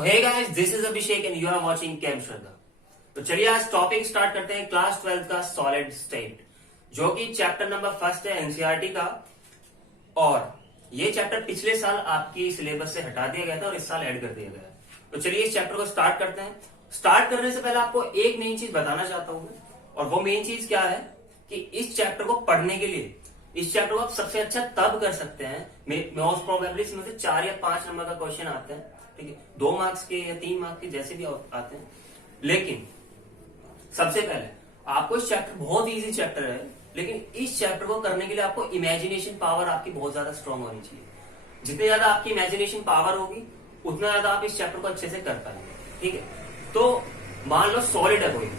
So hey guys, this is Abhishek and you are watching chem Shraddha. तो चलिए आज topic start करते हैं क्लास 12 का सॉलिड स्टेट, जो कि चैप्टर नंबर फर्स्ट है एनसीईआरटी का। और ये चैप्टर पिछले साल आपकी सिलेबस से हटा दिया गया था और इस साल ऐड कर दिया गया है। तो चलिए इस चैप्टर को स्टार्ट करते हैं। स्टार्ट करने से पहले आपको एक मेन चीज बताना चाहता हूं, और वो मेन चीज क्या है कि इस चैप्टर को पढ़ने के लिए इस चैप्टर को आप सबसे अच्छा तब कर सकते हैं, मोस्ट प्रोबेबली इसमें से 4 या 5 नंबर का क्वेश्चन आते हैं, ठीक है, 2 मार्क्स के या 3 मार्क्स के जैसे भी आते हैं। लेकिन सबसे पहले आपको इस चैप्टर बहुत इजी चैप्टर है, लेकिन इस चैप्टर को करने के लिए आपको इमेजिनेशन पावर आपकी बहुत ज्यादा स्ट्रांग होनी चाहिए। जितनी ज्यादा आपकी इमेजिनेशन पावर होगी उतना ज्यादा आप इस चैप्टर को अच्छे से कर पाएंगे, ठीक है। तो मान लो सॉलिड है कोई,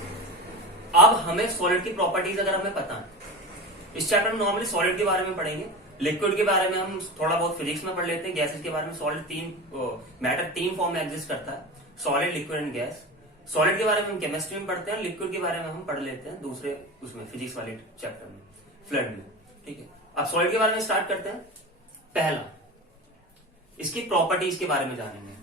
अब हमें सॉलिड की प्रॉपर्टीज अगर हमें पता है, इस चैप्टर में नॉर्मली सॉलिड के बारे में पढ़ेंगे, लिक्विड के बारे में हम थोड़ा बहुत फिजिक्स में पढ़ लेते हैं, गैसेस के बारे में सॉलिड मैटर 3 फॉर्म में एग्जिस्ट करता है, solid, liquid and gas. Solid के बारे में हम केमिस्ट्री में पढ़ते हैं, लिक्विड के बारे में हम पढ़ लेते हैं दूसरे उसमें फिजिक्स वाले चैप्टर में, फ्लड में, ठीक है। अब सॉलिड के बारे में स्टार्ट करते हैं। पहला, इसकी प्रॉपर्टीज के बारे में जानेंगे,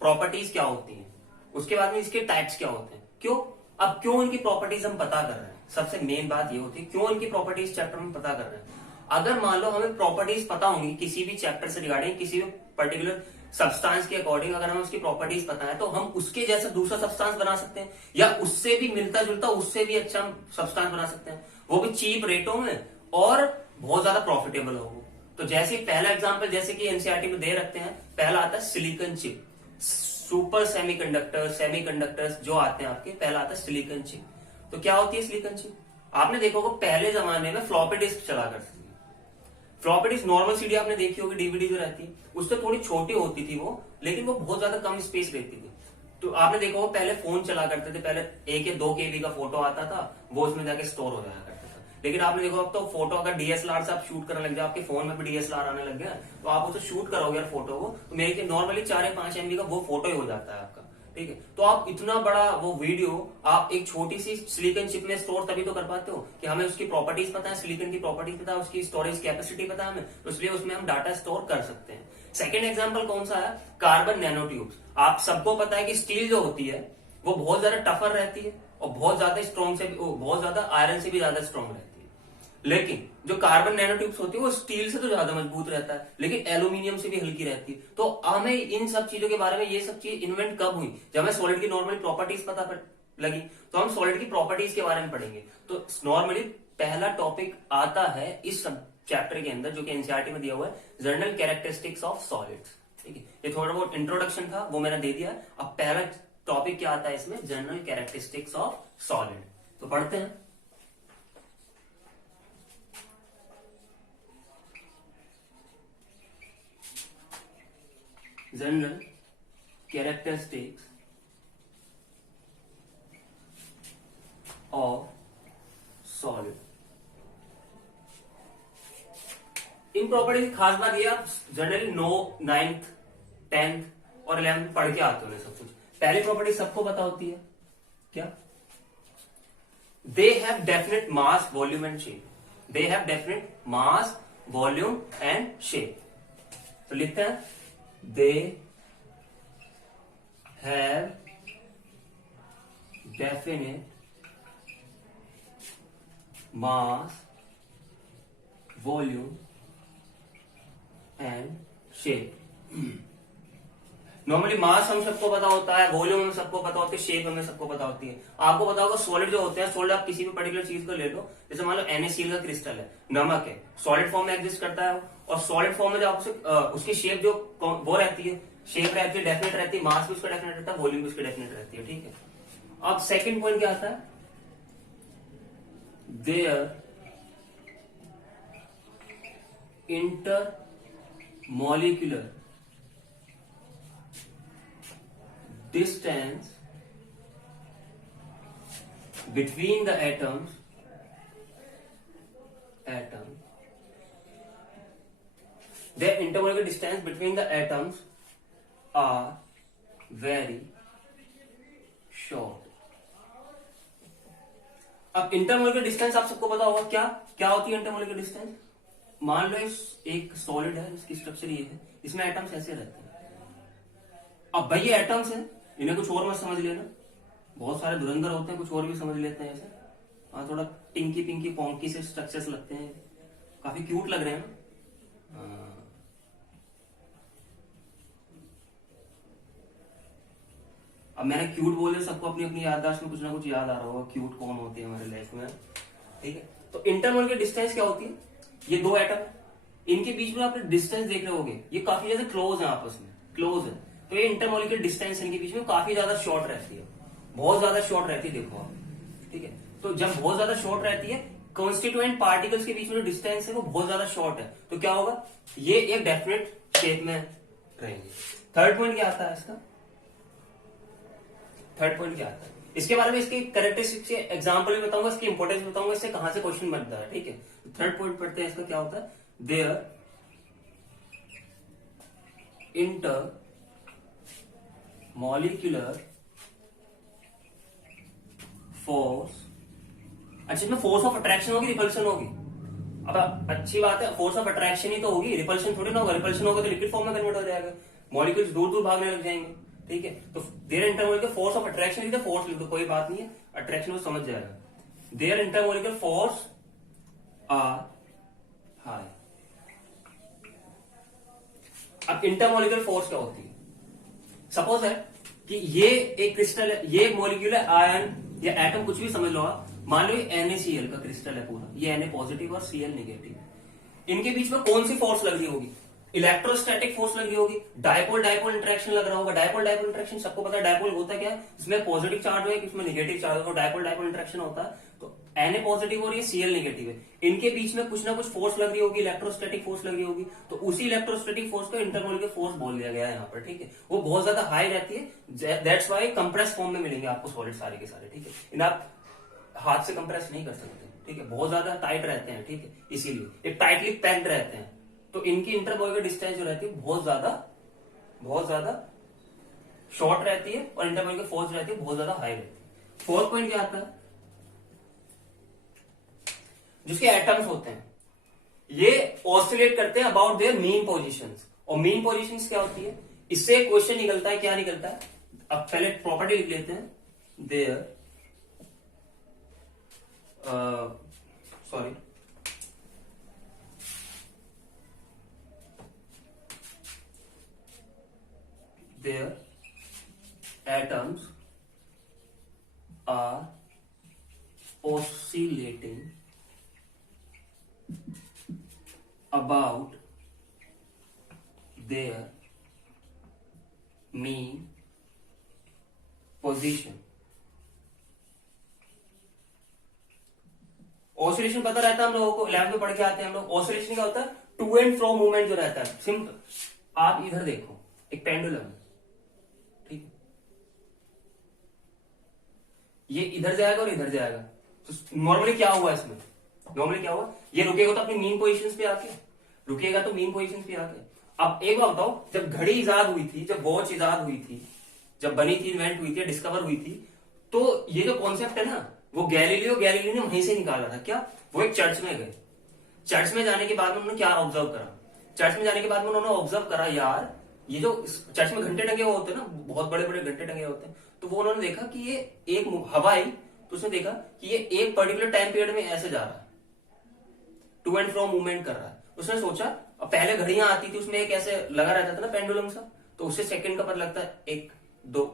प्रॉपर्टीज क्या होती है, उसके बाद में इसके टाइप्स क्या होते हैं, क्यों, अब क्यों इनकी प्रॉपर्टीज हम पता कर रहे हैं। सबसे मेन बात ये होती है क्यों इनकी प्रॉपर्टीज चैप्टर में पता कर रहे हैं। अगर मान लो हमें प्रॉपर्टीज पता होंगी किसी भी चैप्टर से रिगार्डिंग, किसी भी पर्टिकुलर सब्सटेंस के अकॉर्डिंग, अगर हमें उसकी प्रॉपर्टीज पता है तो हम उसके जैसा दूसरा सब्सटेंस बना सकते हैं, या उससे भी मिलता जुलता, उससे भी अच्छा सब्सटेंस बना सकते हैं, वो भी चीप रेटों में और बहुत ज्यादा प्रॉफिटेबल हो। तो जैसे पहला एग्जाम्पल जैसे कि एनसीईआरटी में दे रखते हैं, पहला आता है सिलिकॉन चिप, सुपर सेमीकंडक्टर्स जो आते हैं आपके, पहला आता है सिलिकॉन चिप। तो क्या होती है सिलिकॉन चिप? आपने देखा होगा पहले जमाने में फ्लॉपी डिस्क चला करती थी। फ्लॉपी डिस्क नॉर्मल सीडी आपने देखी होगी, डीवीडी जो रहती है उससे थोड़ी छोटी होती थी वो, लेकिन वो बहुत ज्यादा कम स्पेस लेती थी। तो आपने देखा होगा पहले फोन चला करते थे, पहले 1 या 2 KB का फोटो आता था, वो उसमें जाके स्टोर हो जाया करता था। लेकिन आपने देखो अब तो फोटो अगर डीएसएलआर से आप शूट करने लग जाए, आपके फोन में भी डीएसएलआर आने लग गया, तो आप उसे शूट करोगे यार फोटो को, तो मेरे नॉर्मली 4 या 5 MB का वो फोटो ही हो जाता है आपका, ठीक है। तो आप इतना बड़ा वो वीडियो आप एक छोटी सी सिलिकॉन चिप में स्टोर तभी तो कर पाते हो कि हमें उसकी प्रॉपर्टीज पता है, सिलिकॉन की प्रॉपर्टीज पता है, उसकी स्टोरेज कैपेसिटी पता है हमें, तो इसलिए उसमें हम डाटा स्टोर कर सकते हैं। सेकेंड एग्जाम्पल कौन सा है? Carbon nano tubes. आप सबको पता है कि स्टील जो होती है वो बहुत ज्यादा टफर रहती है और बहुत ज्यादा स्ट्रॉन्ग से, बहुत ज्यादा आयरन से भी ज्यादा स्ट्रॉन्ग रहती है। लेकिन जो कार्बन नैनो ट्यूब्स होती है वो स्टील से तो ज्यादा मजबूत रहता है, लेकिन एल्यूमिनियम से भी हल्की रहती है। तो हमें इन सब चीजों के बारे में, ये सब चीज इन्वेंट कब हुई? जब हमें सॉलिड की नॉर्मली प्रॉपर्टीज पता लगी, तो हम सॉलिड की प्रॉपर्टीज के बारे में पढ़ेंगे। तो नॉर्मली पहला टॉपिक आता है इस चैप्टर के अंदर, जो कि एनसीईआरटी में दिया हुआ है, जनरल कैरेक्टरिस्टिक्स ऑफ सॉलिड्स, ठीक है। ये थोड़ा बहुत इंट्रोडक्शन था, वो मैंने दे दिया। अब पहला टॉपिक क्या आता है इसमें? General characteristics of solid. तो पढ़ते हैं। General characteristics of solid. In property की खास बात ये, आप जनरली 9th 10th और 11th पढ़ के आते हो सब कुछ। पहली प्रॉपर्टी सबको पता होती है, क्या? दे have definite mass, volume and shape. They have definite mass, volume and shape. तो लिखते हैं, they have definite mass, volume and shape। Normally mass हम सबको पता होता है, वॉल्यूम हम सबको पता होती है, शेप हमें सबको पता होती है। आपको पता होगा सॉलिड जो होते हैं, सॉलिड आप किसी भी पर्टिकुलर चीज को ले लो, जैसे मान लो NaCl का क्रिस्टल है, नमक है, सॉलिड फॉर्म में एग्जिस्ट करता है, और सॉलिड फॉर्म में जब उसकी शेप जो वो रहती है, शेप रहती है, डेफिनेट रहती है, मास भी उसका डेफिनेट रहता है, वॉल्यूम भी उसका डेफिनेट रहती है, ठीक है। अब सेकंड पॉइंट क्या आता है? Their intermolecular distance between the atoms the intermolecular distance between the atoms are very short। अब इंटरमोलिकुलर डिस्टेंस आप सबको पता होगा, क्या क्या होती है इंटरमोलिकुलर डिस्टेंस? मान लो एक सॉलिड है, इसकी स्ट्रक्चर ये है, इसमें एटम्स ऐसे रहते हैं, अब भाई ये एटम्स हैं, इन्हें कुछ और मत समझ लेना, बहुत सारे धुरंधर होते हैं कुछ और भी समझ लेते हैं ऐसे। हाँ थोड़ा टिंकी पिंकी पोंकी से स्ट्रक्चर्स लगते हैं, काफी क्यूट लग रहे हैं ना। अब मैंने क्यूट बोल दिया, सबको अपनी अपनी याददाश्त में कुछ ना कुछ याद आ रहा होगा क्यूट कौन होते हैं हमारे लाइफ में, ठीक है। तो इंटरमोलिकुलर डिस्टेंस क्या होती है, ये दो एटम इनके बीच में आपने डिस्टेंस देख रहे होगे, ये काफी ज्यादा क्लोज है, आपस में क्लोज है, तो ये इंटरमोलिकुलर डिस्टेंस इनके बीच में काफी ज्यादा शॉर्ट रहती है, बहुत ज्यादा शॉर्ट रहती है, देखो आप, ठीक है। तो जब बहुत ज्यादा शॉर्ट रहती है, कॉन्स्टिट्यूएंट पार्टिकल्स के बीच में जो डिस्टेंस है वो बहुत ज्यादा शॉर्ट है, तो क्या होगा, ये एक डेफिनेट शेप में रहेंगे। थर्ड पॉइंट क्या आता है इसका, थर्ड पॉइंट क्या आता है, इसके बारे में इसके कैरेक्टरिस्टिक्स के एग्जांपल भी बताऊंगा, इसकी इंपॉर्टेंस बताऊंगा, इससे कहां से क्वेश्चन बनता है, ठीक है। थर्ड पॉइंट पढ़ते हैं, इसका क्या होता है, देयर इंटर मॉलिक्यूलर फोर्स, अच्छा इसमें फोर्स ऑफ अट्रैक्शन होगी रिपल्शन होगी, अब अच्छी बात है, फोर्स ऑफ अट्रैक्शन ही तो होगी, रिपल्शन थोड़ी ना होगा, रिपल्शन होगा तो लिक्विड फॉर्म में कन्वर्ट हो जाएगा, मॉलिक्यूल्स दूर दूर भागने लग जाएंगे, ठीक है। तो their intermolecular force of attraction लिख दो, फोर्स लिख दो, कोई बात नहीं है, अट्रैक्शन को समझ जाएगा। Their intermolecular force are high. अब इंटरमोलिकुलर फोर्स क्या होती है, सपोज है कि ये एक क्रिस्टल है, ये एक मॉलिक्यूल है, आयन या एटम कुछ भी समझ लो आप, मान लो ये NaCl का क्रिस्टल है पूरा, ये Na पॉजिटिव और Cl नेगेटिव, इनके बीच में कौन सी फोर्स लग रही होगी, इलेक्ट्रोस्टैटिक फोर्स लग रही होगी, डायपोल डायपोल इंटरेक्शन लग रहा होगा, डायपोल डायपोल इंटरेक्शन सबको पता है, डायपोल होता क्या है, इसमें पॉजिटिव चार्ज हो इसमें नेगेटिव चार्ज हो, डायपोल डायपोल इंटरेक्शन होता है, तो Na पॉजिटिव और ये Cl नेगेटिव है, इनके बीच में कुछ ना कुछ फोर्स लग रही होगी, इलेक्ट्रोस्टैटिक फोर्स लग रही होगी, तो उसी इलेक्ट्रोस्टैटिक फोर्स को इंटरमोलिकुलर फोर्स बोल दिया गया है यहाँ पर, ठीक है। वो बहुत ज्यादा हाई रहती है, दैट्स वाई कंप्रेस फॉर्म में मिलेंगे आपको सॉलिड सारे के सारे, ठीक है, इन्हें आप हाथ से कंप्रेस नहीं कर सकते, ठीक है, बहुत ज्यादा टाइट रहते हैं, ठीक है, इसीलिए एक टाइटली पैक्ड रहते हैं, तो इनकी इंटरमोलिकुलर डिस्टेंस जो रहती है बहुत ज्यादा शॉर्ट रहती है, और इंटरमोलिकुलर फोर्स रहती है बहुत ज्यादा हाई रहती है। फोर्थ पॉइंट क्या आता है, जिसके एटम्स होते हैं ये ऑसिलेट करते हैं अबाउट देयर मीन पोजीशंस, और मीन पोजीशंस क्या होती है, इससे एक क्वेश्चन निकलता है, क्या निकलता है, अब पहले प्रॉपर्टी लिख लेते हैं, their sorry their atoms are oscillating about their mean position। ऑसिलेशन पता रहता है हम लोगों को, लैब में पढ़ के आते हैं हम लोग, ऑसिलेशन क्या होता है, टू एंड फ्रो मूवमेंट जो रहता है, सिंपल, आप इधर देखो एक पेंडुलम, ठीक, ये इधर जाएगा और इधर जाएगा, तो नॉर्मली क्या हुआ इसमें, नॉर्मली क्या हुआ, ये रुकेगा तो अपनी मीन पोजीशंस पे आके, रुकेगा तो मीन पोजीशंस पे आके। अब एक बात बताओ, जब घड़ी इजाद हुई थी, जब वॉच इजाद हुई थी, जब बनी थी, इन्वेंट हुई थी, डिस्कवर हुई थी, तो ये जो कॉन्सेप्ट है ना, वो गैलीलियो ने वहीं से निकाला था। क्या, वो एक चर्च में गए, चर्च में जाने के बाद में उन्होंने क्या ऑब्जर्व करा, चर्च में जाने के बाद में उन्होंने ऑब्जर्व करा, यार ये जो चर्च में घंटे टंगे हुए होते हैं ना, बहुत बड़े बड़े घंटे टंगे होते हैं, तो वो उन्होंने देखा कि ये एक हवा आई, तो उसने देखा कि ये एक पर्टिकुलर टाइम पीरियड में ऐसे जा रहा है, टू एंड फ्रो मूवमेंट कर रहा है। उसने सोचा, अब पहले घड़ियां आती थी उसमें एक ऐसे लगा रहता था ना पेंडुलम सा, तो उससे सेकंड का पता लगता है 1 2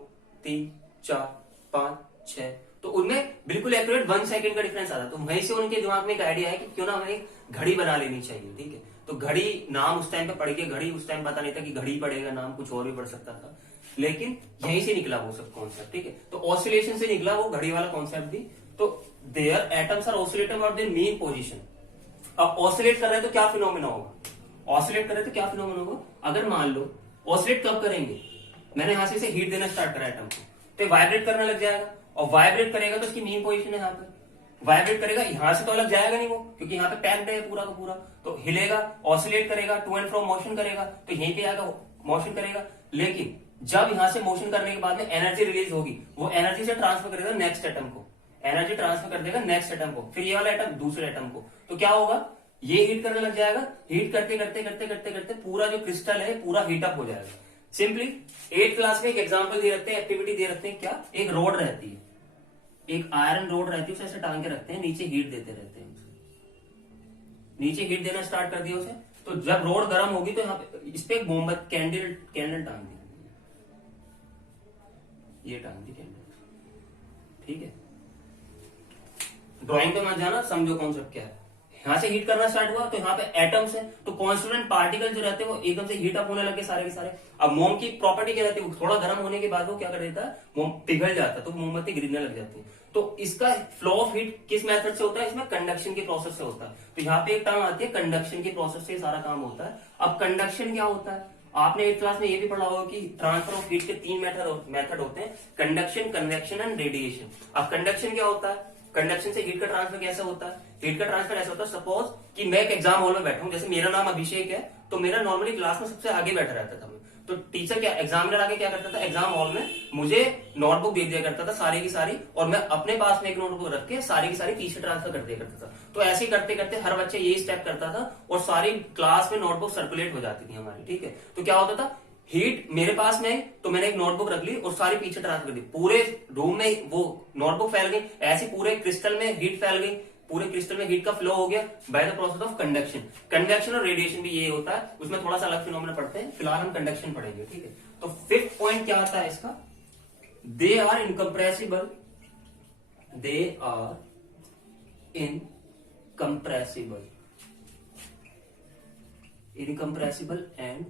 3 4 5 6, तो उनमें बिल्कुल एक्यूरेट 1 सेकंड का डिफरेंस आता है। तो वहीं से उनके दिमाग में एक आइडिया है कि क्यों ना हमें एक घड़ी बना लेनी चाहिए, ठीक है। तो घड़ी नाम उस टाइम पे पढ़ के, घड़ी उस टाइम पता नहीं था कि घड़ी पड़ेगा, नाम कुछ और भी पढ़ सकता था, लेकिन यहीं से निकला वो सब कॉन्सेप्ट, ठीक है। तो ऑसिलेशन से निकला वो घड़ी वाला कॉन्सेप्ट भी। तो their atoms are oscillating about their mean position. अब ऑसिलेट कर रहे हैं तो क्या फिनोमेना होगा, ऑसिलेट कर रहे हैं तो क्या फिनोमेना होगा, अगर मान लो ऑसिलेट कब करेंगे, मैंने यहां से हीट देना स्टार्ट करा एटम को, तो वाइब्रेट करने लग जाएगा, और वाइब्रेट करेगा तो इसकी मीन पोजीशन है यहाँ पे, वाइब्रेट करेगा, यहां से तो अलग जाएगा नहीं वो, क्योंकि यहाँ पे पैक्ड है पूरा का पूरा, तो हिलेगा, ऑसिलेट करेगा, टू एंड फ्रो मोशन करेगा, तो यहीं पे आएगा मोशन करेगा। लेकिन जब यहां से मोशन करने के बाद में एनर्जी रिलीज होगी, वो एनर्जी से ट्रांसफर करेगा नेक्स्ट एटम को, एनर्जी ट्रांसफर कर देगा नेक्स्ट एटम को, फिर ये वाला एटम दूसरे एटम को, तो क्या होगा, ये हीट करने लग जाएगा, हीट करते करते करते करते करते पूरा जो क्रिस्टल है पूरा हीटअप हो जाएगा। सिंपली 8th क्लास में एक एग्जांपल दे रखते हैं, एक्टिविटी दे रखते हैं, क्या, एक रोड रहती है, एक आयरन रोड रहती है, उसे ऐसे टांग के रखते हैं, नीचे हीट देते रहते हैं, नीचे हीट देना स्टार्ट कर दिया उसे, तो जब रोड गर्म होगी तो यहाँ पे इस पे एक मोमबत्ती कैंडल कैंडल टांग दी, ये टांग दी कैंडल, ठीक है। ड्राइंग पे मत जाना, समझो कॉन्सेप्ट क्या है। यहां से हीट करना स्टार्ट हुआ तो यहाँ पे एटम्स है, तो कॉन्स्टिट्यूएंट पार्टिकल जो रहते हैं वो एकदम से हीट अप होने लगे सारे के सारे। अब मोम की प्रॉपर्टी क्या रहती है, थोड़ा गर्म होने के बाद वो क्या कर देता है, मोम पिघल जाता है, तो मोमबत्ती गिरने लग जाती है। तो इसका फ्लो ऑफ हीट किस मेथड से होता है, इसमें कंडक्शन के प्रोसेस से होता है। तो यहाँ पे एक टर्म आती है कंडक्शन के प्रोसेस से सारा काम होता है। अब कंडक्शन क्या होता है, आपने 8th क्लास में ये भी पढ़ा होगा कि ट्रांसफर ऑफ हीट के 3 मेथड होते हैं, कंडक्शन, कन्वेक्शन एंड रेडिएशन। अब कंडक्शन क्या होता है, कंडक्शन से हीट का ट्रांसफर कैसे होता है, हीट का ट्रांसफर ऐसा होता है, सपोज कि मैं एक एग्जाम हॉल में बैठा हूं, जैसे मेरा नाम अभिषेक है, तो मेरा नॉर्मली क्लास में सबसे आगे बैठा रहता था मैं, तो टीचर क्या, एग्जामिनर आगे क्या करता था, एग्जाम हॉल में मुझे नोटबुक दे दिया करता था सारी की सारी, और मैं अपने पास में एक नोटबुक रख के सारी की सारी पीछे ट्रांसफर कर दिया करता था। तो ऐसे ही करते करते हर बच्चे यही स्टेप करता था और सारी क्लास में नोटबुक सर्कुलेट हो जाती थी हमारी, ठीक है। तो क्या होता था, हीट मेरे पास में, तो मैंने एक नोटबुक रख ली और सारी पीछे ट्रांसफर कर दी, पूरे रूम में वो नोटबुक फैल गई, ऐसे पूरे क्रिस्टल में हीट फैल गई, पूरे क्रिस्टल में हीट का फ्लो हो गया by the process of conduction. Convection और रेडिएशन भी ये होता है, उसमें थोड़ा सा अलग फिनोमेना पढ़ते हैं, फिलहाल हम कंडक्शन पढ़ेंगे, ठीक है। तो 5th पॉइंट क्या आता है इसका, they are incompressible, they are incompressible, incompressible and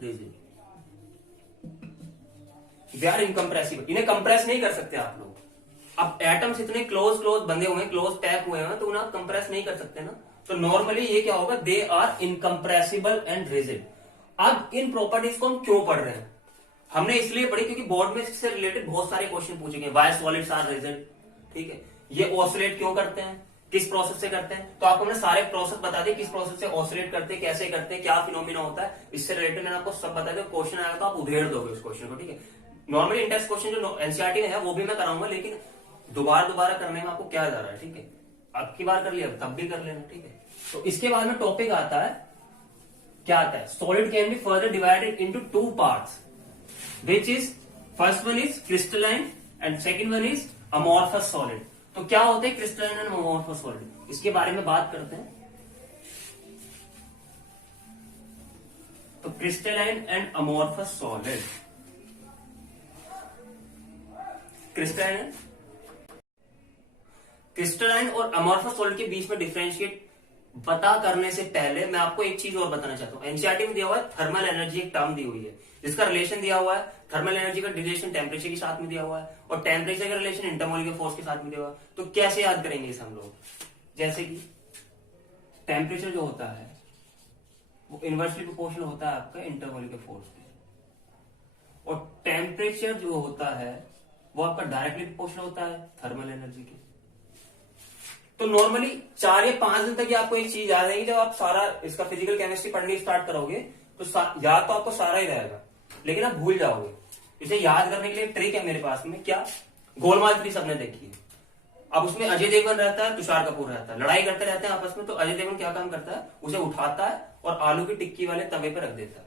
rigid. They are incompressible, इन्हें कंप्रेस नहीं कर सकते आप लोग। अब एटम्स इतने क्लोज क्लोज बंधे हुए हैं, क्लोज पैक हुए हैं, तो उन्हें कंप्रेस नहीं कर सकते ना। तो नॉर्मली ये क्या होगा, they are incompressible and rigid. अब इन प्रॉपर्टीज को हम क्यों पढ़ रहे हैं, हमने इसलिए पढ़ी क्योंकि बोर्ड में इससे रिलेटेड बहुत सारे क्वेश्चन पूछे गए, व्हाई सॉलिड्स आर रिजिड, ठीक है, ये ऑसिलेट क्यों करते हैं, किस प्रोसेस से करते हैं। तो आपको मैंने सारे प्रोसेस बता दिए, किस प्रोसेस से ऑसिलेट करते हैं, कैसे करते हैं, क्या फिनोमिना होता है, इससे रिलेटेड मैंने आपको सब बता दिया। क्वेश्चन आएगा तो आप उधेड़ दोगे उस क्वेश्चन को, ठीक है। नॉर्मली इंटेंस क्वेश्चन जो एनसीईआरटी में है वो भी मैं कराऊंगा, लेकिन दोबारा करने में आपको क्या जा रहा है, ठीक है, अब की बार कर लिया तब भी कर लेना, ठीक है। तो इसके बाद में टॉपिक आता है, क्या आता है, solid can be further divided into 2 parts, which is first one is crystalline and second one is amorphous solid। तो क्या होते हैं क्रिस्टलाइन एंड amorphous solid, इसके बारे में बात करते हैं। तो crystalline and amorphous solid, crystalline और amorphous solid के बीच में डिफरेंशिएट पता करने से पहले मैं आपको एक चीज और बताना चाहता हूं। एनसीईआरटी में दिया हुआ है थर्मल एनर्जी, एक टर्म दी हुई है जिसका रिलेशन दिया हुआ है, थर्मल एनर्जी का रिलेशन टेम्परेचर के साथ में दिया हुआ है और टेम्परेचर का रिलेशन इंटरमोलिकुलर फोर्स के साथ में दिया हुआ है। तो कैसे याद करेंगे इसे हम लोग, जैसे कि टेम्परेचर जो होता है वो इनवर्सली प्रोपोर्शनल होता है आपका इंटरमोलिकुलर फोर्स के, और टेम्परेचर जो होता है वो आपका डायरेक्टली प्रोपोर्शनल होता है थर्मल एनर्जी के। तो नॉर्मली 4 या 5 दिन तक ही आपको एक चीज याद रहेगी, जब आप सारा इसका फिजिकल केमिस्ट्री पढ़नी स्टार्ट करोगे तो याद तो आपको सारा ही रहेगा, लेकिन आप भूल जाओगे। इसे याद करने के लिए ट्रिक है मेरे पास में, क्या, गोलमाल 3 सबने देखी है। अब उसमें अजय देवगन रहता है, तुषार कपूर रहता है, लड़ाई करते रहते हैं आपस में। तो अजय देवगन क्या काम करता है, उसे उठाता है और आलू की टिक्की वाले तवे पर रख देता है।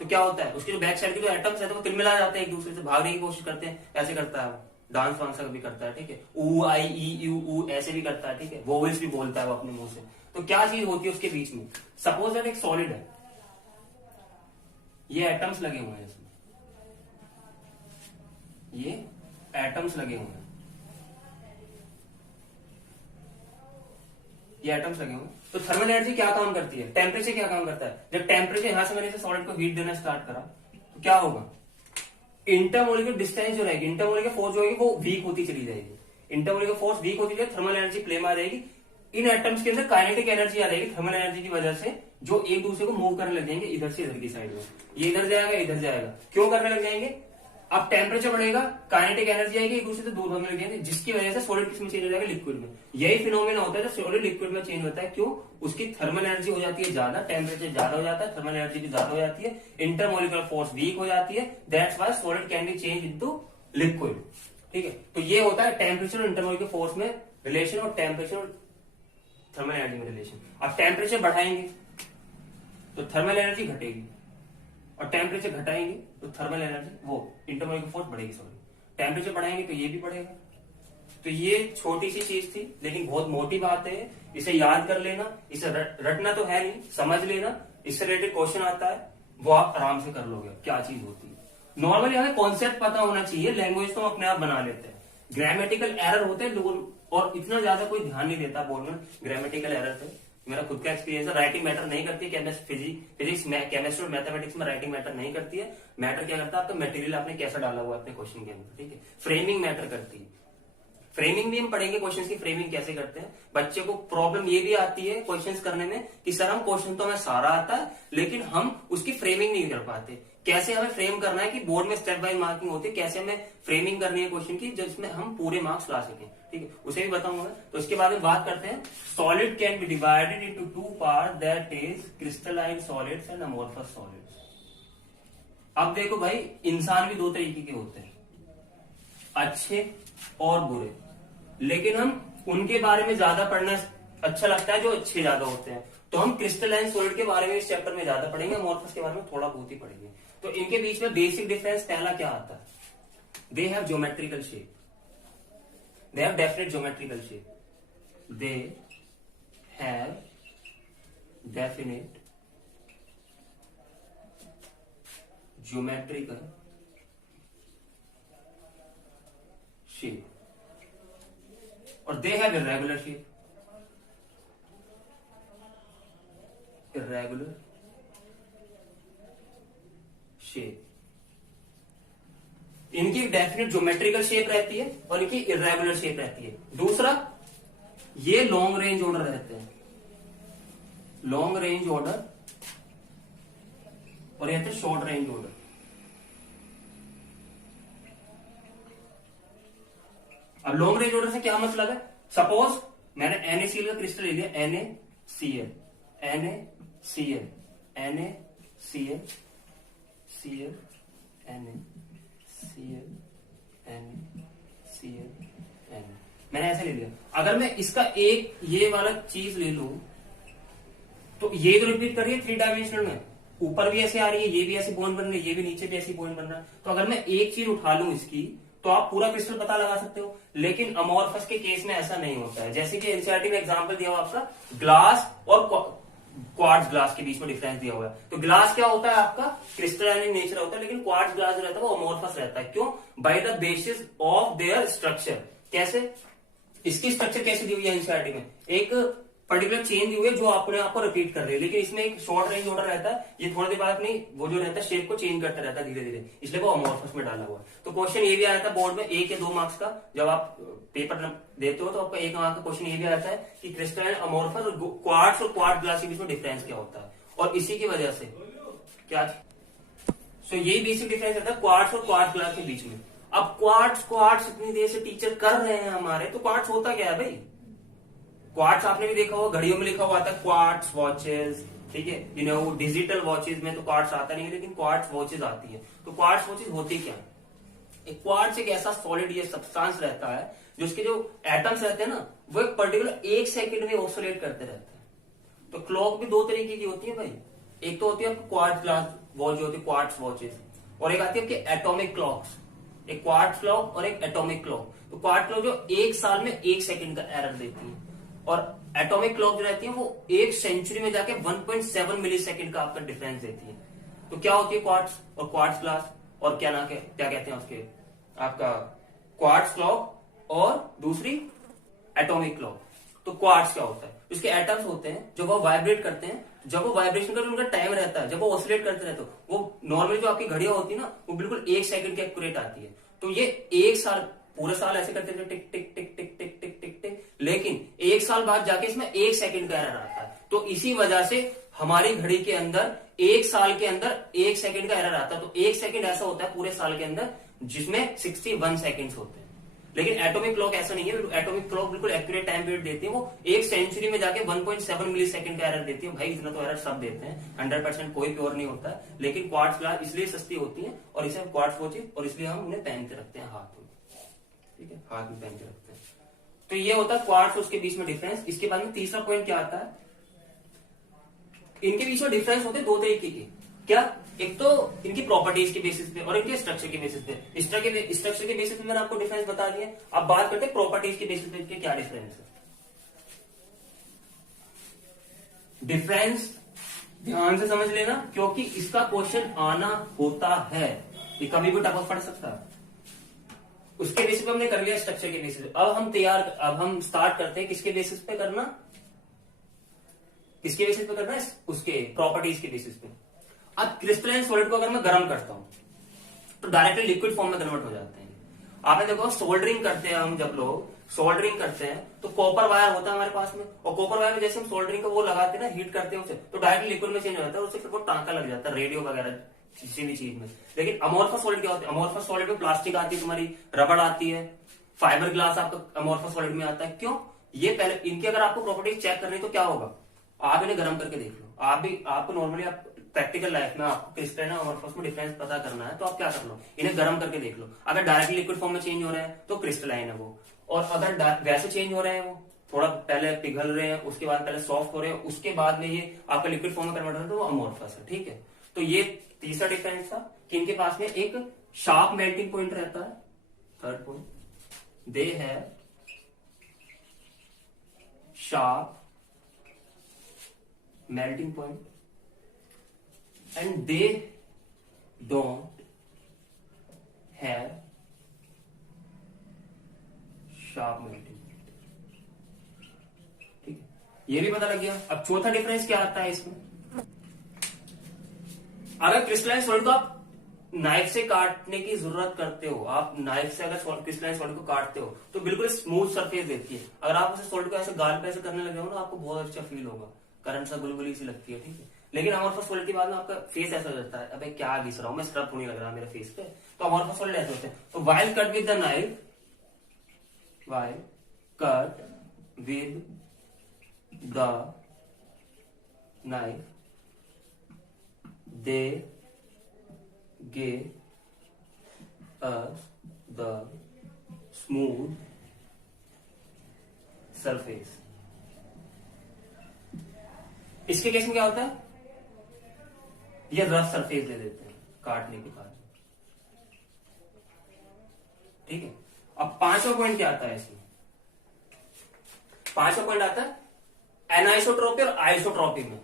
तो क्या होता है, उसकी जो बैक साइड के जो एटम्स है वो तिलमिला जाते हैं, एक दूसरे से भागने की कोशिश करते हैं, ऐसे करता है, डांस वांस भी करता है, ठीक है, ऊ आई ई यू ऊ ऐसे भी करता है, ठीक है, वोवेल्स भी बोलता है वो अपने मुंह से। तो क्या चीज होती है उसके बीच में, सपोज दैट एक सॉलिड है, ये एटम्स लगे हुए हैं इसमें, ये एटम्स लगे हुए हैं, ये एटम्स लगे हुए हैं। तो थर्मल एनर्जी क्या काम करती है, टेम्परेचर क्या काम करता है। जब टेम्परेचर यहां से मैंने इसे सॉलिड को हीट देना स्टार्ट करा तो क्या होगा, इंटरमोलिकुलर डिस्टेंस जो रहेगी, इंटरमोलिकुलर फोर्स जो होगी वो वीक होती चली जाएगी, इंटरमोलिकुलर फोर्स वीक होती जाएगी, थर्मल एनर्जी प्ले में आ जाएगी। इन एटम्स के अंदर काइनेटिक एनर्जी आ जाएगी थर्मल एनर्जी की वजह से, जो एक दूसरे को मूव करने लग जाएंगे इधर से इधर की साइड में, ये इधर जाएगा इधर जाएगा, क्यों करने लग जाएंगे। अब टेम्परेचर बढ़ेगा, काइनेटिक एनर्जी आएगी, एक दूसरे से दूर होने लग जाएंगे, जिसकी वजह से सॉलिड किस में चेंज हो जाएगा, लिक्विड में। यही फिनोमेना होता है जो सॉलिड लिक्विड में चेंज होता है, क्यों, उसकी थर्मल एनर्जी हो जाती है ज्यादा, टेम्परेचर ज्यादा हो जाता है, थर्मल एनर्जी भी ज्यादा हो जाती है, इंटरमोलिकुलर फोर्स वीक हो जाती है, that's why solid can be change into liquid, ठीक है। तो ये होता है टेम्परेचर और इंटरमोलिकुलर फोर्स में रिलेशन और टेम्परेचर और थर्मल एनर्जी में रिलेशन। अब टेम्परेचर बढ़ाएंगे तो थर्मल एनर्जी घटेगी और टेम्परेचर घटाएंगे तो थर्मल एनर्जी वो इंटरमोलिकुलर फोर्स बढ़ेगी, सॉरी टेम्परेचर बढ़ाएंगे तो ये भी बढ़ेगा। तो ये छोटी सी चीज थी लेकिन बहुत मोटी बात है, इसे याद कर लेना, इसे रटना तो है नहीं, समझ लेना, इससे रिलेटेड क्वेश्चन आता है वो आप आराम से कर लोगे क्या चीज होती है। नॉर्मली हमें कॉन्सेप्ट पता होना चाहिए, लैंग्वेज तो हम अपने आप बना लेते हैं, ग्रामेटिकल एरर होते हैं लोग और इतना ज्यादा कोई ध्यान नहीं देता बोलने ग्रामेटिकल एरर पे। मेरा खुद का एक्सपीरियंस है, राइटिंग मैटर नहीं करती है, फिजिक्स केमिस्ट्री और मैथमेटिक्स में राइटिंग मैटर नहीं करती है। मैटर क्या करता है आपका मटेरियल आपने कैसा डाला हुआ अपने क्वेश्चन के अंदर, ठीक है। फ्रेमिंग मैटर करती है, फ्रेमिंग भी हम पढ़ेंगे, क्वेश्चन की फ्रेमिंग कैसे करते हैं। बच्चे को प्रॉब्लम ये भी आती है क्वेश्चंस करने में कि सर हम क्वेश्चन तो हमें सारा आता है लेकिन हम उसकी फ्रेमिंग नहीं कर पाते। कैसे हमें फ्रेम करना है कि बोर्ड में स्टेप बाय मार्किंग होती है, कैसे हमें फ्रेमिंग करनी है क्वेश्चन की जिसमें हम पूरे मार्क्स ला सकें, ठीक है, उसे भी बताऊंगा। तो इसके बाद में बात करते हैं, solid can be divided into two part, that is crystalline solids and amorphous solids. अब देखो भाई, इंसान भी दो तरीके के होते हैं, अच्छे और बुरे, लेकिन हम उनके बारे में ज्यादा पढ़ना अच्छा लगता है जो अच्छे ज्यादा होते हैं। तो हम क्रिस्टलाइन सॉलिड के बारे में इस चैप्टर में ज्यादा पढ़ेंगे, अमोर्फस के बारे में थोड़ा बहुत ही पढ़ेंगे। तो इनके बीच में बेसिक डिफरेंस पहला क्या आता है, they have geometrical shape, they have definite geometrical shape, they have definite geometrical shape और they have irregular shape, irregular shape. इनकी डेफिनेट ज्योमेट्रिकल शेप रहती है और इनकी इर्रेगुलर शेप रहती है। दूसरा, ये लॉन्ग रेंज ऑर्डर रहते हैं, लॉन्ग रेंज ऑर्डर, और ये रहते हैं शॉर्ट रेंज ऑर्डर। अब लॉन्ग रेंज ऑर्डर से क्या मतलब है, सपोज मैंने NaCl का क्रिस्टल ले लिया, NaCl, NaCl, NaCl, Cl, NaCl, NaCl, Na, मैंने ऐसे ले लिया। अगर मैं इसका एक ये वाला चीज ले लू तो ये तो रिपीट कर रही है 3 डायमेंशनल में, ऊपर भी ऐसे आ रही है, ये भी ऐसी बॉन्ड बन रही है, ये भी नीचे भी ऐसी बॉन्ड बन रहा है। तो अगर मैं एक चीज उठा लूं इसकी तो आप पूरा क्रिस्टल पता लगा सकते हो, लेकिन अमोर्फस के केस में ऐसा नहीं होता है। जैसे कि एनसीईआरटी में एग्जांपल दिया हुआ आपका ग्लास और क्वार्ट्ज ग्लास के बीच में डिफरेंस दिया हुआ है। तो ग्लास क्या होता है आपका क्रिस्टलाइन इन नेचर होता है, लेकिन क्वार्ट्ज ग्लास जो रहता है वो अमोर्फस रहता है। क्यों? By the basis of their structure. कैसे? इसकी स्ट्रक्चर कैसे दी हुई है एनसीईआरटी में, एक पर्टिकुलर चेन दी हुई है जो अपने आप को रिपीट कर रही है, लेकिन इसमें एक शॉर्ट रेंज ऑर्डर रहता है, ये थोड़ी देर बाद अपनी वो जो रहता है शेप को चेंज करता रहता है धीरे धीरे, इसलिए वो अमोर्फस में डाला हुआ है। तो क्वेश्चन ये भी आया था बोर्ड में 1 या 2 मार्क्स का, जब आप पेपर देते हो तो आपका 1 मार्क्स का क्वेश्चन ये भी आता है कि क्रिस्टलाइन अमोर्फस और क्वार्ट्ज और क्वार्ट्ज ग्लास के बीच में डिफरेंस क्या होता है, और इसी की वजह से क्या, सो यही बेसिक डिफरेंस रहता है क्वार्ट्ज और क्वार्ट्ज ग्लास के बीच में। अब क्वार्ट्ज इतनी देर से टीचर कर रहे हैं हमारे, तो क्वार्ट्ज होता क्या है भाई, क्वार्ट्ज आपने भी देखा होगा, घड़ियों में लिखा हुआ था क्वार्ट्ज वॉचेस, ठीक है, यू नो डिजिटल वॉचेस में तो क्वार्ट्ज आता नहीं है, लेकिन क्वार्ट्ज वॉचेस आती है। तो क्वार्ट्ज वॉचेस होती क्या है, एक क्वार्ट्ज एक ऐसा सॉलिड या सब्सटेंस रहता है जो उसके जो एटम्स रहते हैं ना वो एक पर्टिकुलर 1 सेकंड में ऑसिलेट करते रहते हैं। तो क्लॉक भी 2 तरीके की होती है भाई, एक तो होती है क्वार्ट्ज ग्लास वॉच जो होती है क्वार्ट्ज वॉचेस, और एक आती है आपकी एटॉमिक क्लॉक्स, एक क्वार्ट्ज क्लॉक और एक एटॉमिक क्लॉक। तो क्वार्ट्ज क्लॉक जो 1 साल में 1 सेकंड का एरर देती है, और एटॉमिक क्लॉक जो रहती है वो 1 सेंचुरी में जाके 1.7 मिली सेकेंड का आपका डिफरेंस देती है। तो क्या होती है क्वार्ट्ज और क्वार्ट्ज ग्लास, और क्या ना क्या कहते हैं उसके आपका क्वार्ट्ज क्लॉक और दूसरी एटॉमिक क्लॉक। तो क्वार्ट्ज क्या होता है, उसके एटम्स होते हैं जब वो वाइब्रेट करते हैं, जब वो वाइब्रेशन का उनका टाइम रहता है, जब वो ऑसिलेट करते रहते हैं, वो नॉर्मली जो आपकी घड़ियां होती है ना वो बिल्कुल 1 सेकंड की एक्यूरेट आती है। तो ये 1 साल पूरे साल ऐसे करते थे टिक टिक टिक टिक टिक टिक टिक टिक, लेकिन 1 साल बाद जाके इसमें 1 सेकंड का एरर आता है। तो इसी वजह से हमारी घड़ी के अंदर 1 साल के अंदर 1 सेकंड का एरर आता है। तो 1 सेकंड ऐसा होता है पूरे साल के अंदर जिसमें 61 सेकंड्स होते हैं, लेकिन एटॉमिक क्लॉक ऐसा नहीं है। एटॉमिक क्लॉक बिल्कुल एक्यूरेट टाइम पीरियड देती है, वो 1 सेंचुरी में जाके 1.7 मिली सेकंड का एरर देती है। भाई इतना तो एरर सब देते हैं, 100% कोई प्योर नहीं होता है, लेकिन क्वार्ट्ज ग्लास इसलिए सस्ती होती है और इसे क्वार्ट्ज वॉचेस, और इसलिए हम उन्हें पहन के रखते हैं हाथ में, ठीक है, हाथ में पहन के रखते हैं। तो ये होता है क्वार्ट्ज उसके बीच में डिफरेंस। इसके बाद में तीसरा पॉइंट क्या आता है, इनके बीच में डिफरेंस होते हैं 2 तरीके के। क्या, एक तो इनकी प्रॉपर्टीज के बेसिस पे और इनके स्ट्रक्चर के बेसिस पे। स्ट्रक्चर के बेसिस पे मैंने आपको डिफरेंस बता दिया। अब बात करते हैं प्रॉपर्टीज के बेसिस पे क्या डिफरेंस है। डिफरेंस ध्यान से समझ लेना, क्योंकि इसका क्वेश्चन आना होता है, ये कभी भी टपक पड़ सकता है। उसके बेसिस पे हमने कर लिया स्ट्रक्चर के बेसिस पे। अब हम स्टार्ट करते हैं किसके बेसिस पे करना, किसके बेसिस पे करना है, उसके प्रॉपर्टीज के बेसिस पे। अब क्रिस्टलाइन सॉलिड को अगर मैं गर्म करता हूं तो डायरेक्टली लिक्विड फॉर्म में कन्वर्ट हो जाते हैं। आपने देखो सोल्डरिंग करते हैं हम, जब लोग सोल्डरिंग करते हैं तो कॉपर वायर होता है हमारे पास में, और कॉपर वायर में जैसे हम सोल्डरिंग को वो लगाते हैं ना, हीट करते हैं उसे, तो डायरेक्टली लिक्विड में चेंज हो जाता है, उससे फिर वो टांका लग जाता है रेडियो वगैरह किसी भी चीज में। लेकिन अमोर्फस सॉलिड क्या होता है, अमोर्फस सॉलिड में प्लास्टिक आती है, तुम्हारी रबड़ आती है, फाइबर ग्लास आपका अमोर्फस सॉलिड में आता है। क्यों, ये पहले इनकी अगर आपको प्रॉपर्टीज चेक करनी तो क्या होगा, आप इन्हें गर्म करके देख लो। आपको नॉर्मली आप प्रैक्टिकल लाइफ में आपको क्रिस्टलाइन और अमोर्फस में डिफरेंस पता करना है तो आप क्या कर लो, इन्हें गर्म करके देख लो। अगर डायरेक्टली लिक्विड फॉर्म में चेंज हो रहे हैं तो क्रिस्टलाइन है वो, और अगर वैसे चेंज हो रहे हैं, वो थोड़ा पहले पिघल रहे हैं, उसके बाद पहले सॉफ्ट हो रहे हैं, उसके बाद में ये आपका लिक्विड फॉर्म में कन्वर्ट हो रहा है तो वो अमोर्फस है। ठीक है, तो ये तीसरा डिफरेंस था कि इनके पास में एक शार्प मेल्टिंग पॉइंट रहता है। थर्ड पॉइंट, दे है sharp melting point and they don't have sharp melting point। ठीक है, ये भी पता लग गया। अब चौथा डिफरेंस क्या आता है इसमें, अगर क्रिस्टलाइन सॉलिड को आप नाइफ से काटने की जरूरत करते हो, आप नाइफ से अगर क्रिस्टलाइन सॉलिड को काटते हो तो बिल्कुल स्मूथ सरफेस देती है। अगर आप उसे सॉलिड को ऐसे गाल पे ऐसे करने लगे हो ना, आपको बहुत अच्छा फील होगा, करंट सा गुलगुली सी लगती है। ठीक है, लेकिन अमोर्फस सॉलिड के बाद में आपका फेस ऐसा हो जाता है, अबे क्या घिस रहा हूं मैं, स्क्रब नहीं लग रहा मेरे फेस पे, तो अमोर्फस सॉलिड ऐसे होते हैं। तो while cut with the knife, while cut with the knife they give us the smooth surface। इसके केस में क्या होता है, ये रफ सरफेस दे देते हैं काटने के बाद। ठीक है, अब पांचवा पॉइंट क्या आता है इसमें, पांचवा पॉइंट आता है एनाइसोट्रॉपी और आइसोट्रॉपी में।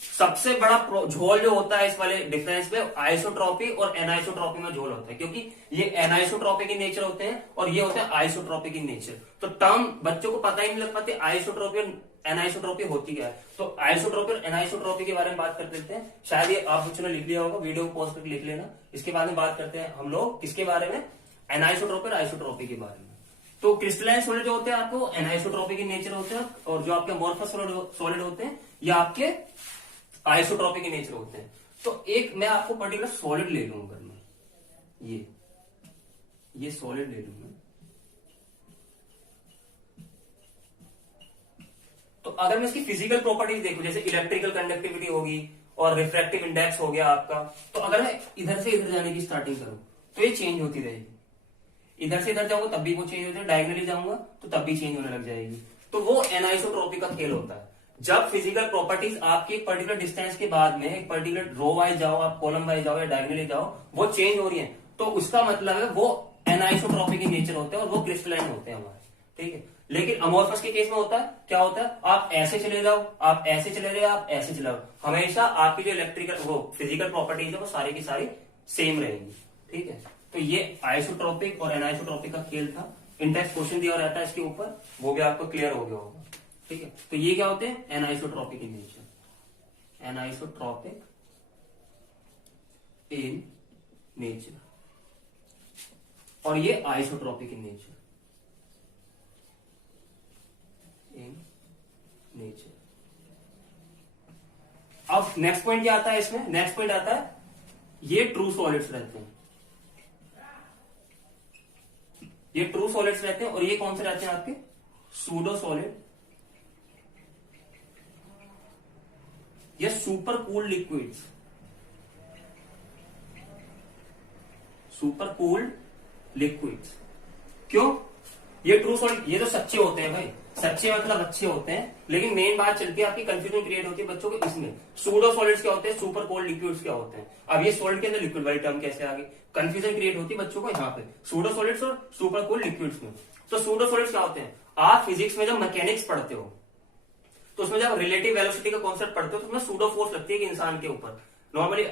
सबसे बड़ा झोल जो होता है इस वाले डिफरेंस में, आइसोट्रॉपी और एनाइसोट्रॉपी में झोल होता है, क्योंकि ये एनाइसोट्रॉपिक इन नेचर होते हैं और ये होते हैं आइसोट्रॉपिक इन नेचर। तो टर्म बच्चों को पता ही नहीं लग पाते आइसोट्रॉपी और एनाइसोट्रॉपी होती क्या है। तो आइसोट्रॉपी और एनाइसोट्रॉपी के बारे में बात कर लेते हैं। शायद ये आप बच्चों ने लिख लिया होगा, वीडियो को पॉज करके लिख लेना। इसके बाद में बात करते हैं हम लोग किसके बारे में, एनाइसोट्रॉपी और आइसोट्रॉपी के बारे में। तो क्रिस्टलाइन सॉलिड जो होते हैं आपको एनाइसोट्रॉपिक इन नेचर होते हैं, और जो आपके अमोर्फस सॉलिड होते हैं ये आपके आइसोट्रॉपिक इन नेचर होते हैं। तो एक मैं आपको पर्टिकुलर सॉलिड ले लूंगा, मैं ये सॉलिड ले लूंगा। तो अगर मैं इसकी फिजिकल प्रॉपर्टीज देखूं, जैसे इलेक्ट्रिकल कंडक्टिविटी होगी और रिफ्रैक्टिव इंडेक्स हो गया आपका, तो अगर मैं इधर से इधर जाने की स्टार्टिंग करूं तो ये चेंज होती रहेगी। इधर से इधर जाऊंगा तब भी वो चेंज होती है, डायगनली जाऊंगा तो तब भी चेंज होने लग जाएगी। तो वो एनाइसोट्रॉपी का खेल होता है। जब फिजिकल प्रॉपर्टीज आपकी एक पर्टिकुलर डिस्टेंस के बाद में एक पर्टिकुलर रो वाइज जाओ, आप कॉलम वाइज जाओ या डायगनली जाओ, वो चेंज हो रही है, तो उसका मतलब है वो एनाइसोट्रॉपिक इन नेचर होते हैं और वो क्रिस्टलाइन होते हैं हमारे। ठीक है, लेकिन अमोर्फस के केस में होता है क्या होता है, आप ऐसे चले जाओ, आप ऐसे चले जाओ, आप ऐसे चले जाओ, हमेशा आपकी जो इलेक्ट्रिकल वो फिजिकल प्रॉपर्टीज है वो सारी की सारी सेम रहेंगी। ठीक है, तो ये आइसोट्रॉपिक और एनाइसोट्रॉपिक का खेल था। इंडेक्स क्वेश्चन दिया रहता है इसके ऊपर, वो भी आपको क्लियर हो गया होगा। ठीक है, तो ये क्या होते हैं, anisotropic in nature, anisotropic in nature, और ये isotropic in nature, in nature. अब नेक्स्ट पॉइंट क्या आता है इसमें, नेक्स्ट पॉइंट आता है ये ट्रू सॉलिड्स रहते हैं, ये ट्रू सॉलिड्स रहते हैं, और ये कौन से रहते हैं आपके सूडो सॉलिड या super cooled liquids, super cooled liquids. क्यों, ये ट्रू सॉलिड, ये तो सच्चे होते हैं भाई, सच्चे मतलब अच्छे होते हैं, लेकिन मेन बात चलती है आपकी कंफ्यूजन क्रिएट होती है बच्चों को इसमें, सूडो सॉलिड्स क्या होते हैं, सुपर कोल्ड लिक्विड्स क्या होते हैं। अब ये सॉलिड के अंदर लिक्विड वाली टर्म कैसे आ गई, कंफ्यूजन क्रिएट होती है बच्चों को यहाँ पे सूडो सॉलिड्स और सुपर कोल्ड लिक्विड्स में। तो सूडो सॉलिड्स क्या होते हैं, आप फिजिक्स में जब मैकेनिक्स पढ़ते हो तो उसमें जब रिलेटिव वेलोसिटी का कॉन्सेप्ट पढ़ते हो तो उसमें सूडो फोर्स लगती है कि इंसान के ऊपर। नॉर्मली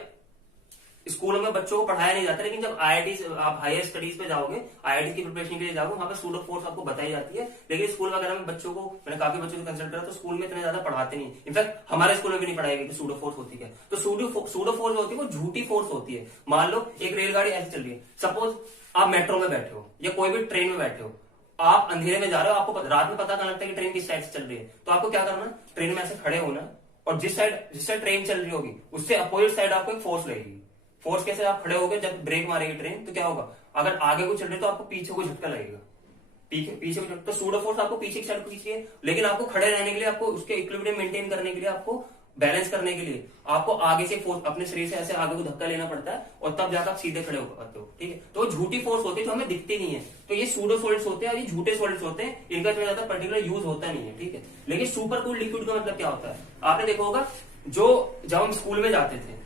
स्कूलों में बच्चों को पढ़ाया नहीं जाता, लेकिन जब आईआईटी आप हायर स्टडीज पे जाओगे, आईआईटी की प्रिपरेशन के लिए जाओगे, वहां पे सूडो फोर्स आपको बताई जाती है। लेकिन स्कूल वगैरह में बच्चों को, मैंने काफी बच्चों को कंसल्ट करा तो स्कूल में इतने ज्यादा पढ़ाते नहीं। इनफैक्ट हमारे स्कूल में भी नहीं पढ़ाई गई कि सूडो फोर्स होती है। तो सूडो फोर्स होती है वो झूठी फोर्स होती है। मान लो एक रेलगाड़ी ऐसे चल रही है, सपोज आप मेट्रो में बैठे हो या कोई भी ट्रेन में बैठे हो, आप अंधेरे में जा रहे हो, आपको रात में पता कहां लगता है कि ट्रेन किस साइड से चल रही है, तो आपको क्या करना, ट्रेन में ऐसे खड़े होना और जिस साइड ट्रेन चल रही होगी उससे अपोजिट साइड आपको एक फोर्स लगेगी। फोर्स कैसे, आप खड़े होगे, जब ब्रेक मारेगी ट्रेन तो क्या होगा, अगर आगे को चल रही है तो आपको पीछे को झटका लगेगा, पीछे को, तो सूडो फोर्स आपको पीछे की साइड को खींचिए। लेकिन आपको खड़े रहने के लिए, आपको उसके इक्विलिब्रियम मेंटेन करने के लिए, आपको बैलेंस करने के लिए आपको आगे से फोर्स, अपने शरीर से ऐसे आगे को धक्का लेना पड़ता है और तब जाकर आप सीधे खड़े हो पाते हो। ठीक है, तो झूठी फोर्स होती है जो हमें दिखती नहीं है। तो ये सूडो सॉलिड्स होते हैं, ये झूठे सॉलिड्स होते हैं, इनका जो ज्यादा पर्टिकुलर यूज होता नहीं है। ठीक है, लेकिन सुपर कूल्ड लिक्विड का मतलब क्या होता है, आपने देखा होगा, जब हम स्कूल में जाते थे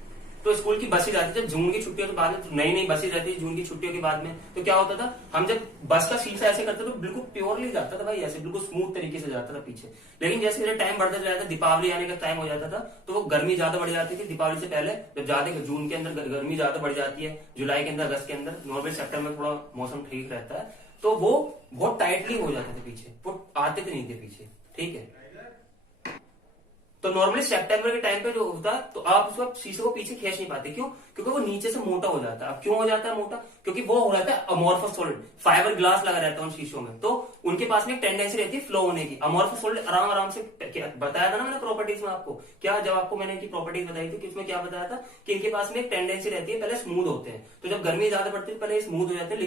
तो स्कूल की बसें जाती थी, जब जून की छुट्टियों के बाद में, नई नई बसें जाती थी जून की छुट्टियों के बाद में, तो क्या होता था, हम जब बस का शीशा ऐसे करते तो बिल्कुल प्योरली जाता था भाई, ऐसे बिल्कुल स्मूथ तरीके से जाता था पीछे। लेकिन जैसे जैसे टाइम बढ़ता चला जाता, दीपावली आने का टाइम हो जाता था तो वो गर्मी ज्यादा बढ़ जाती थी। दीपावली से पहले जब ज्यादा जून के अंदर गर्मी ज्यादा बढ़ जाती है, जुलाई के अंदर, अगस्त के अंदर, नॉर्मली सितंबर में थोड़ा मौसम ठीक रहता है, तो वो बहुत टाइटली हो जाते थे पीछे, वो आते थे नहीं थे पीछे। ठीक है, तो नॉर्मली सितंबर के टाइम पे जो होता है तो आप उसको शीशे को पीछे खींच नहीं पाते, क्यों, क्योंकि वो नीचे से मोटा हो जाता है। अब क्यों हो जाता है मोटा, क्योंकि वो हो जाता है अमोर्फस सॉलिड, फाइबर ग्लास लगा रहता है उन शीशों में, तो उनके पास में एक टेंडेंसी रहती है फ्लो होने की। अमोर्फस सॉलिड आराम से, बताया था ना मैंने प्रॉपर्टीज में आपको, क्या, जब आपको मैंने इनकी प्रॉपर्टीज बताई थी कि उसमें क्या बताया था कि इनके पास में एक टेंडेंसी रहती है, पहले स्मूथ होते हैं, तो जब गर्मी ज्यादा पड़ती है पहले स्मूथ हो जाते हैं,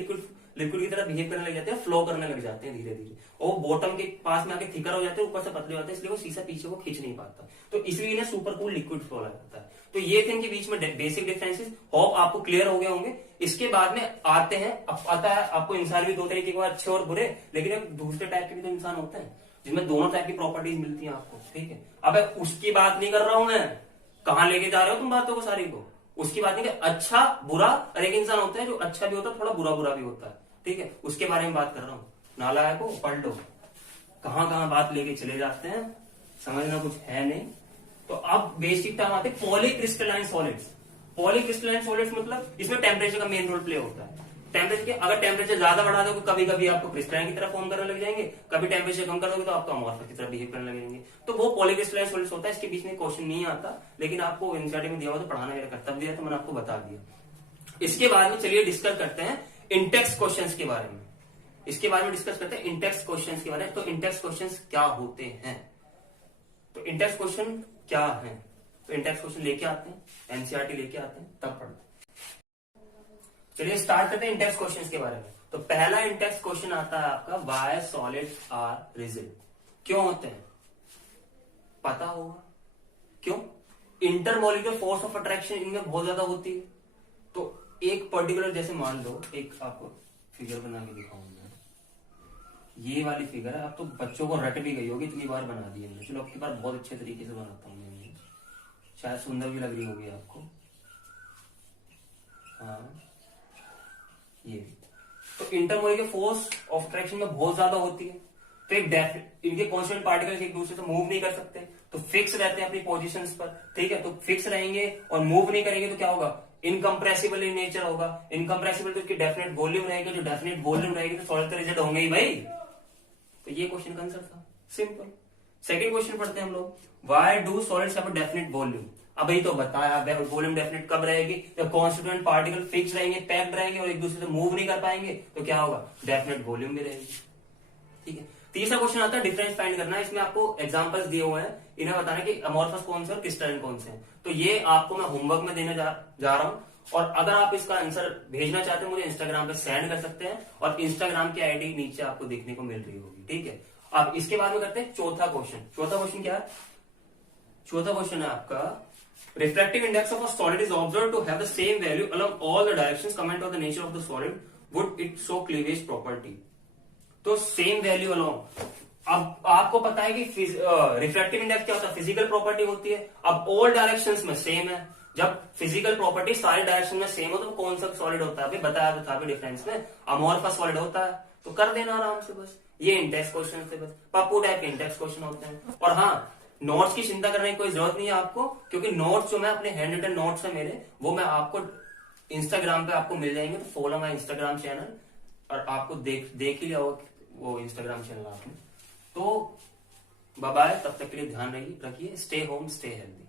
लिक्विड की तरह बिहेव करने लग जाते हैं, फ्लो करने लग जाते हैं धीरे धीरे, और बॉटम के पास में आके थिकर हो जाते हैं, ऊपर से पतले हो जाते हैं, इसलिए वो शीशा पीछे को खींच नहीं पाता, तो इसलिए इन्हें सुपर कूल लिक्विड बोला जाता है। तो ये थे इनके बीच में बेसिक डिफरेंसेस, होप आपको क्लियर हो गए होंगे। इसके बाद में आते हैं, अब आता है आपको, इंसान भी दो तरीके के, अच्छे और बुरे, लेकिन एक दूसरे टाइप के भी तो इंसान होते हैं जिनमें दोनों टाइप की प्रॉपर्टीज मिलती हैं आपको। ठीक है, अब उसकी बात नहीं कर रहा हूं मैं, कहां लेके जा रहे हो तुम बातों को सारी को, उसकी बात नहीं कि अच्छा बुरा, और एक इंसान होता है जो अच्छा भी होता है, थोड़ा बुरा बुरा भी होता है। ठीक है, उसके बारे में बात कर रहा हूं। नालायक को पढ़ लो, कहां कहां बात लेके चले जाते हैं, समझना कुछ है नहीं। तो अब बेसिक टर्म आते हैं पॉलीक्रिस्टलाइन सॉलिड्स। पॉलीक्रिस्टलाइन सॉलिड्स मतलब इसमें टेम्परेचर का मेन रोल प्ले होता है। टेम्परेचर के, अगर टेम्परेचर ज्यादा बढ़ा दोगे कभी कभी आपको क्रिस्टलाइन की तरह फॉर्म करने लग जाएंगे, कभी टेम्परेचर कम कर दोगे तो आपको अमोर्फस की तरह बिहेव करने लग जाएंगे। तो वो पॉलीक्रिस्टलाइन सॉलिड्स होता है, इसके बीच में क्वेश्चन नहीं आता, लेकिन आपको एनसीईआरटी में दिया हुआ तो पढ़ाना मेरा कर्तव्य है, तो मैंने आपको बता दिया। इसके बाद में चलिए डिस्कस करते हैं इंटेक्स क्वेश्चंस के बारे में। इसके बारे में डिस्कस करते हैं इंटेक्स क्वेश्चंस के बारे में। तो इंटेक्स क्वेश्चंस क्या होते हैं, तो इंटेक्स क्वेश्चन क्या है, तो इंटेक्स क्वेश्चन लेके आते हैं, एनसीईआरटी लेके आते हैं, तब पढ़ते हैं। चलिए स्टार्ट करते हैं इंटेक्स क्वेश्चंस के बारे में। तो पहला इंटेक्स क्वेश्चन आता है आपका, व्हाई सॉलिड्स आर रिजिड, क्यों होते हैं, पता होगा क्यों, इंटरमोलिक्यूलर फोर्स ऑफ अट्रैक्शन इनमें बहुत ज्यादा होती है। तो एक पर्टिकुलर, जैसे मान लो, एक आपको फिगर बना के दिखाऊंगा, ये वाली फिगर है, अब तो बच्चों को रट भी गई होगी, इतनी बार बना दी है, चलो आपके पास बहुत अच्छे तरीके से बनाता हूँ मैं, शायद सुंदर भी लग रही होगी आपको। हाँ, ये तो इंटरमोलिक्यूलर फोर्स ऑफ अट्रैक्शन में बहुत ज्यादा होती है, तो इनके कांस्टेंट पार्टिकल्स एक दूसरे से मूव नहीं कर सकते, तो फिक्स रहते हैं अपनी पोजीशंस पर। ठीक है, तो फिक्स रहेंगे और मूव नहीं करेंगे तो क्या होगा, इनकम्प्रेसिबल इन नेचर होगा। इनकम्प्रेसिबल तो इसकी डेफिनेट वॉल्यूम रहेगी, जो डेफिनेट वॉल्यूम रहेगी तो सॉलिड तो रिजिड होंगे ही भाई। तो ये क्वेश्चन का आंसर था, सिंपल। सेकंड क्वेश्चन पढ़ते हैं हम लोग, why do solids have a definite volume. अब ये तो बताया, वॉल्यूम डेफिनेट कब रहेगी, जब कॉन्स्टिट्यूएंट पार्टिकल फिक्स रहेंगे, पैक्ड रहेंगे और एक दूसरे से मूव नहीं कर पाएंगे, तो क्या होगा, डेफिनेट वॉल्यूम भी रहेगी। ठीक है, तीसरा क्वेश्चन आता है डिफरेंस फाइंड करना है। इसमें आपको एग्जांपल्स दिए हुए हैं, इन्हें बताना कि अमोर्फस कौन से और क्रिस्टलाइन कौन से हैं। तो ये आपको मैं होमवर्क में देने जा रहा हूं, और अगर आप इसका आंसर भेजना चाहते हैं मुझे इंस्टाग्राम पे सेंड कर सकते हैं, और इंस्टाग्राम की आईडी नीचे आपको देखने को मिल रही होगी। ठीक है, अब इसके बाद में करते हैं चौथा क्वेश्चन। चौथा क्वेश्चन क्या है, चौथा क्वेश्चन है आपका, refractive index of a solid is observed to have the same value along all the directions, comment on the nature of the solid, would it show cleavage property. तो same value along. अब आपको पता है कि refractive index क्या होता है, physical property होती है। अब ऑल डायरेक्शंस में सेम है, जब फिजिकल प्रॉपर्टी सारी डायरेक्शन में सेम हो तो कौन सा सॉलिड होता है, अभी बताया तो था अभी डिफरेंस में, अमोर्फस सॉलिड होता है। तो कर देना आराम से बस, ये इंटेक्स क्वेश्चन थे, बस पप्पू टाइप के इंटेक्स क्वेश्चन होते हैं। और हाँ, नोट्स की चिंता करने की कोई जरूरत नहीं है आपको, क्योंकि नोट्स जो मैं अपने हैंड रिटन नोट्स है मेरे, वो मैं आपको इंस्टाग्राम पे आपको मिल जाएंगे। तो फॉलो माई इंस्टाग्राम चैनल, और आपको देख ही लिया वो इंस्टाग्राम चैनल आपने। तो बाय बाय, तब तक के लिए ध्यान रखिए, स्टे होम स्टे हेल्दी।